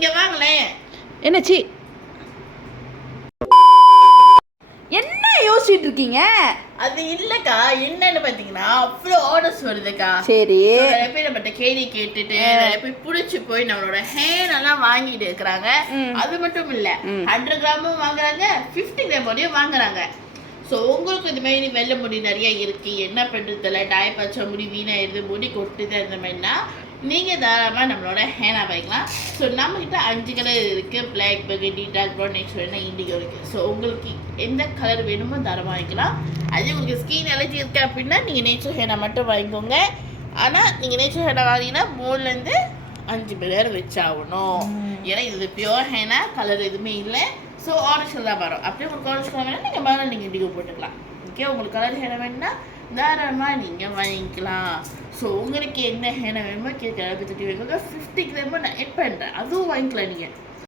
இங்க வாங்களேன். என்னச்சி என்ன யோசிச்சுட்டு இருக்கீங்க? அது இல்லக்கா, என்னன்னு பாத்தீங்கன்னா அவ்வளோ ஆர்டர்ஸ் வருதுக்கா. சரி. நிறைய பேர் நம்மகிட்ட கேள்வி கேட்டுட்டு நிறைய பேர் புடிச்சு போய் நம்மளோட ஹேர் எல்லாம் வாங்கிட்டு இருக்கிறாங்க. அது மட்டும் இல்ல, 100 கிராமும் வாங்குறாங்க, 50 கிராமோடையும் வாங்குறாங்க. ஸோ உங்களுக்கு இந்த மாதிரி வெள்ளை முடி நிறைய இருக்கு, என்ன பண்றதுல டாய் பச்சை முடி வீணாயிடுது, முடி கொட்டுது, அந்த மாதிரினா நீங்க தாராளமாக நம்மளோட ஹேனா வாங்கிக்கலாம். ஸோ நம்மகிட்ட 5 கலர் இருக்கு. Black, burgundy, dark brown, next indigo இருக்கு. ஸோ உங்களுக்கு எந்த கலர் வேணுமோ தாராளமாக வாங்கிக்கலாம். அதே உங்களுக்கு ஸ்கின் அலர்ஜி இருக்கு அப்படின்னா நீங்கள் நேச்சர் ஹேனா மட்டும் வாங்கிக்கோங்க. ஆனால் நீங்கள் நேச்சர் ஹேனா வாங்கினா 3லேருந்து 5 மணி நேரம் வச்சாகணும். ஏன்னா இது பியோர் ஹேனா, கலர் எதுவுமே இல்லை. ஸோ ஆரஞ்சு கலர் தான் வரும். அப்படியே உங்களுக்கு ஆரஞ்சு கலர் வேணால் நீங்கள் மேலே நீங்கள் இண்டிகோ போட்டுக்கலாம். ஓகே, உங்களுக்கு கலர் ஹேனா வேணும்னா தாராளமாக நீங்கள் வாங்கிக்கலாம். ஸோ உங்களுக்கு என்ன ஹேனா வேணுமோ கேட்க 50 கிராம் நான் எட் பண்ணுறேன், அதுவும் வாங்கிக்கலாம் நீங்கள்.